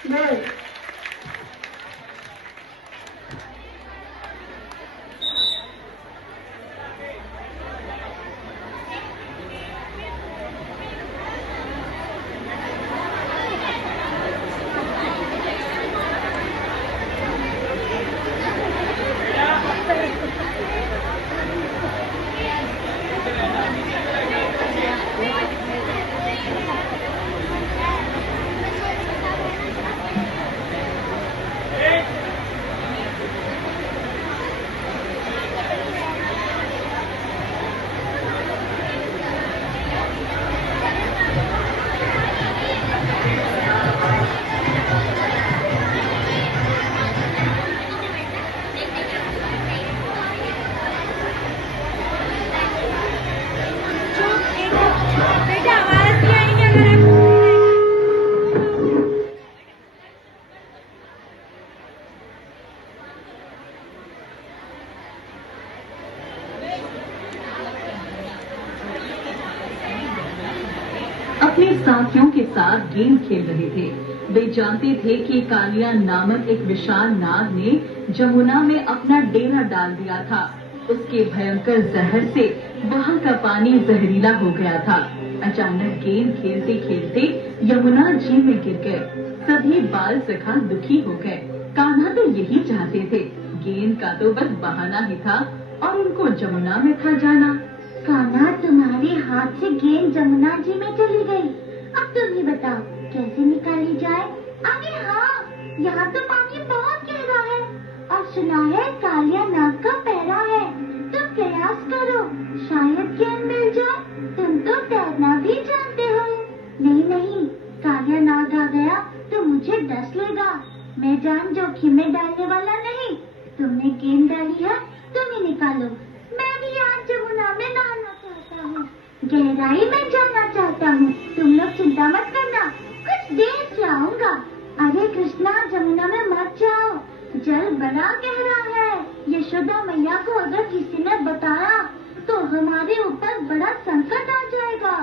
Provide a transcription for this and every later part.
बोल। अपने साथियों के साथ गेम खेल रहे थे। वे जानते थे कि कालिया नामक एक विशाल नाग ने जमुना में अपना डेरा डाल दिया था। उसके भयंकर जहर से वहाँ का पानी जहरीला हो गया था। अचानक गेम खेलते खेलते यमुना झील में गिर गए। सभी बाल सखा दुखी हो गए। कान्हा तो यही चाहते थे, गेंद का तो बस बहाना ही था और उनको जमुना में था जाना। कान्हा, तुम्हारे हाथ से गेंद जमुना जी में चली गई। अब तुम ही बताओ कैसे निकाली जाए। अरे हाँ, यहाँ तो पानी बहुत गहरा है और सुना है कालिया नाग का पैरा है। तुम प्रयास करो, शायद गेंद मिल जाए। तुम तो तैरना भी जानते हो। नहीं नहीं, कालिया नाग आ गया तो मुझे डस लेगा। मैं जान जोखिम में डालने वाला नहीं। तुमने गेंद डाली है, तुम ही निकालो। मैं भी आज जमुना में नहाना चाहता हूँ, गहराई में जाना चाहता हूँ। तुम लोग चिंता मत करना, कुछ देर से आऊंगा। अरे कृष्णा, जमुना में मत जाओ, जल बड़ा गहरा है। यशोदा मैया को अगर किसी ने बताया तो हमारे ऊपर बड़ा संकट आ जाएगा।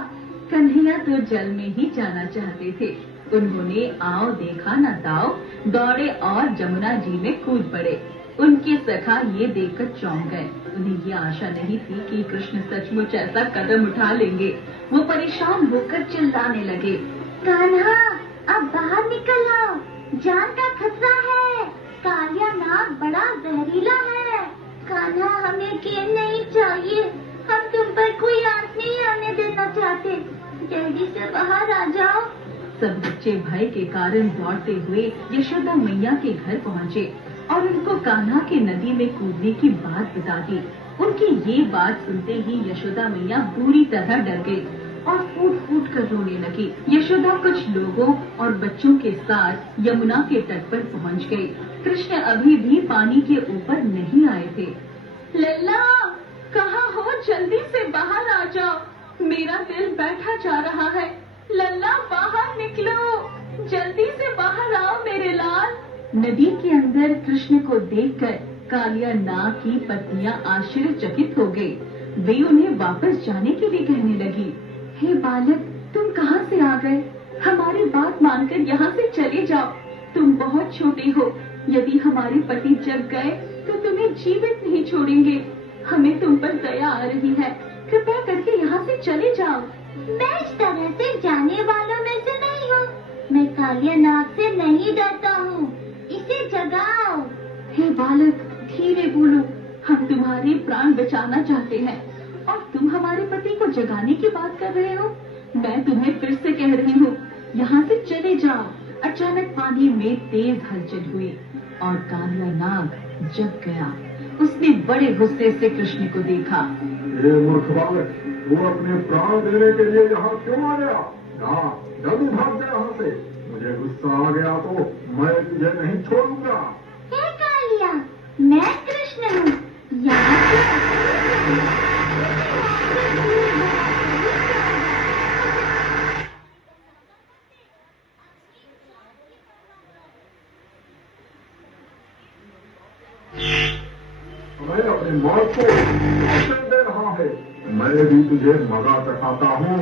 कन्हैया तो जल में ही जाना चाहते थे। उन्होंने आओ देखा न दाओ दौड़े और जमुना जी में कूद पड़े। उनके सखा ये देखकर चौंक गए। उन्हें ये आशा नहीं थी कि कृष्ण सचमुच ऐसा कदम उठा लेंगे। वो परेशान होकर चिल्लाने लगे, कान्हा, अब बाहर निकल आओ, जान का खतरा है। कालिया नाग बड़ा जहरीला है। कान्हा, हमें गेंद नहीं चाहिए, हम तुम पर कोई आंच नहीं आने देना चाहते। जल्दी से बाहर आ जाओ। सब बच्चे भय के कारण दौड़ते हुए यशोदा मैया के घर पहुँचे और उनको कान्हा के नदी में कूदने की बात बता दी। उनकी ये बात सुनते ही यशोदा मैया बुरी तरह डर गई और फूट फूट कर रोने लगी। यशोदा कुछ लोगों और बच्चों के साथ यमुना के तट पर पहुंच गई। कृष्ण अभी भी पानी के ऊपर नहीं आए थे। लल्ला, कहाँ हो? जल्दी से बाहर आ जाओ, मेरा दिल बैठा जा रहा है। लल्ला, बाहर निकलो, जल्दी से बाहर आओ मेरे लाल। नदी के अंदर कृष्ण को देखकर कालिया नाग की पत्नियां आश्चर्यचकित हो गई। वे उन्हें वापस जाने के लिए कहने लगी, हे बालक, तुम कहाँ से आ गए? हमारी बात मानकर यहाँ से चले जाओ। तुम बहुत छोटे हो, यदि हमारे पति जग गए तो तुम्हें जीवित नहीं छोड़ेंगे। हमें तुम पर दया आ रही है, कृपया करके यहाँ से चले जाओ। मैं इस तरह से जाने वालों में से नहीं हूँ। मैं कालिया नाग से नहीं डरता हूँ, इसे जगाओ। हे बालक, धीरे बोलो, हम तुम्हारे प्राण बचाना चाहते हैं और तुम हमारे पति को जगाने की बात कर रहे हो। मैं तुम्हें फिर से कह रही हूँ, यहाँ से चले जाओ। अचानक पानी में तेज हलचल हुई और कालिया नाग जग गया। उसने बड़े गुस्से से कृष्ण को देखा। ये मूर्ख बालक, वो अपने प्राण देने के लिए यहाँ क्यों आ गया? जल्दी भाग जा यहाँ से। मुझे गुस्सा आ गया तो मैं तुझे नहीं छोड़ूंगा। हे कालिया, मैं कृष्ण हूँ, यहाँ मैं अपनी मौत को अवसर दे रहा है। मैं भी तुझे मजा चखाता हूँ।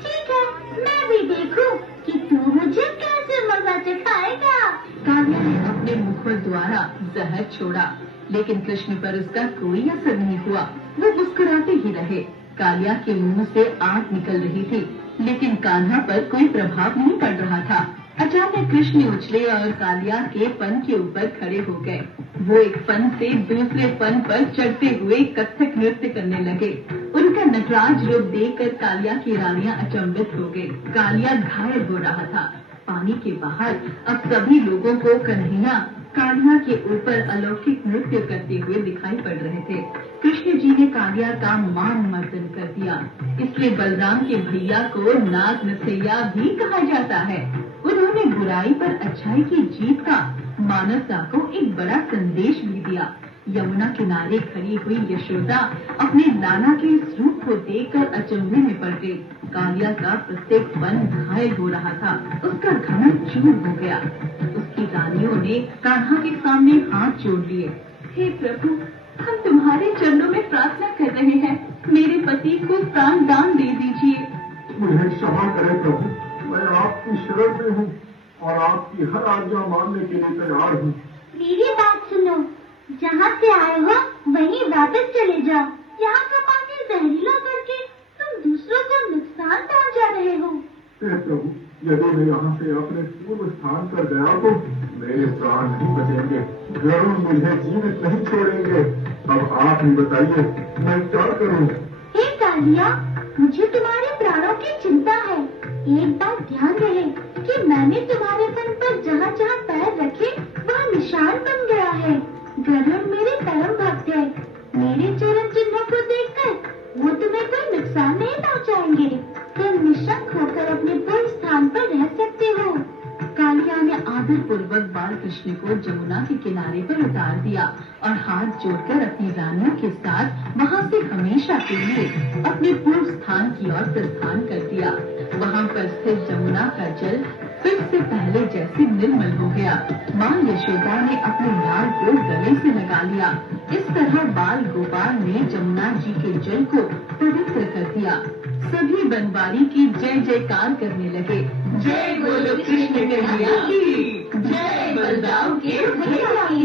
ठीक है, मैं भी देखूं कि तू मुझे कैसे मजा चखाएगा। कालिया ने अपने मुखर द्वारा जहर छोड़ा, लेकिन कृष्ण पर उसका कोई असर नहीं हुआ। वो मुस्कुराते ही रहे। कालिया के मुंह से आग निकल रही थी, लेकिन कान्हा पर कोई प्रभाव नहीं पड़ रहा था। अचानक कृष्ण उछले और कालिया के फन के ऊपर खड़े हो गए। वो एक फन से दूसरे फन पर चढ़ते हुए कथक नृत्य करने लगे। उनका नटराज रूप देखकर कालिया की रानियां अचंभित हो गई। कालिया घायल हो रहा था। पानी के बाहर अब सभी लोगों को कन्हैया कालिया के ऊपर अलौकिक नृत्य करते हुए दिखाई पड़ रहे थे। कृष्ण जी ने कालिया का मान मर्दन कर दिया, इसलिए बलराम के भैया को नाग नसैया भी कहा जाता है। उन्होंने बुराई पर अच्छाई की जीत का मानवता को एक बड़ा संदेश भी दिया। यमुना किनारे खड़ी हुई यशोदा अपने लाला के इस रूप को देखकर अचंभे में पड़ गई। कालिया का प्रत्येक फन घायल हो रहा था, उसका घमंड चूर हो गया। उसकी रानियों ने कान्हा के सामने हाथ जोड़ लिए। हे प्रभु, हम तुम्हारे चरणों में प्रार्थना कर रहे हैं, मेरे पति को प्राण दान दे दीजिए। मुझे क्षमा करें प्रभु, मैं आपकी शरण में हूँ और आपकी हर आज्ञा मानने के लिए तैयार हूँ। मेरी बात सुनो, जहाँ से आए हो वहीं वापस चले जाओ। यहाँ का पानी जहरीला करके तुम दूसरों को नुकसान पहुँचा रहे हो। हे प्रभु, यदि मैं यहाँ से अपने पूर्व स्थान पर गया तो मेरे प्राण नहीं बचेंगे, गरुड़ मुझे जीवित नहीं छोड़ेंगे। अब आप ही बताइए, मैं क्या करूँ? हे कालिया, मुझे तुम्हारे प्राणों की चिंता है। एक बात ध्यान रहे कि मैंने तुम्हारे फन पर जहाँ जहाँ पैर रखे वहाँ निशान बन गया है। गरुड़ मेरे परम भक्त है। मेरे चरण चिन्हों को देखकर वो तुम्हें कोई नुकसान नहीं पहुँचाएंगे। तुम निशंक होकर अपने पूर्ण स्थान पर रह सकते हो। कालिया ने आदर पूर्वक बाल कृष्ण को जमुना के किनारे पर उतार दिया और हाथ जोड़कर अपनी रानियों के साथ वहाँ से हमेशा के लिए अपने पूर्व स्थान की ओर प्रस्थान कर दिया। वहाँ पर स्थित जमुना का जल फिर से पहले जैसे निर्मल हो गया। माँ यशोदा ने अपने लाल को गले से लगा लिया। इस तरह बाल गोपाल ने जमुना जी के जल को पवित्र कर दिया। सभी बनवारी की जय जयकार करने लगे। जय बोलो कृष्ण कन्हैया की, जय बलराम के भैया की।